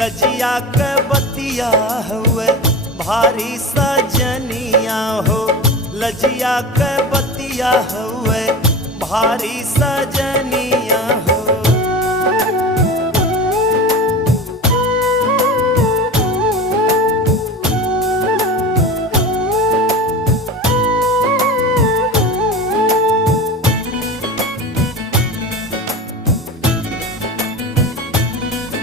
लजिया के बतिया हुए भारी सजनिया हो, लजिया के बतिया हुए भारी सजनिया।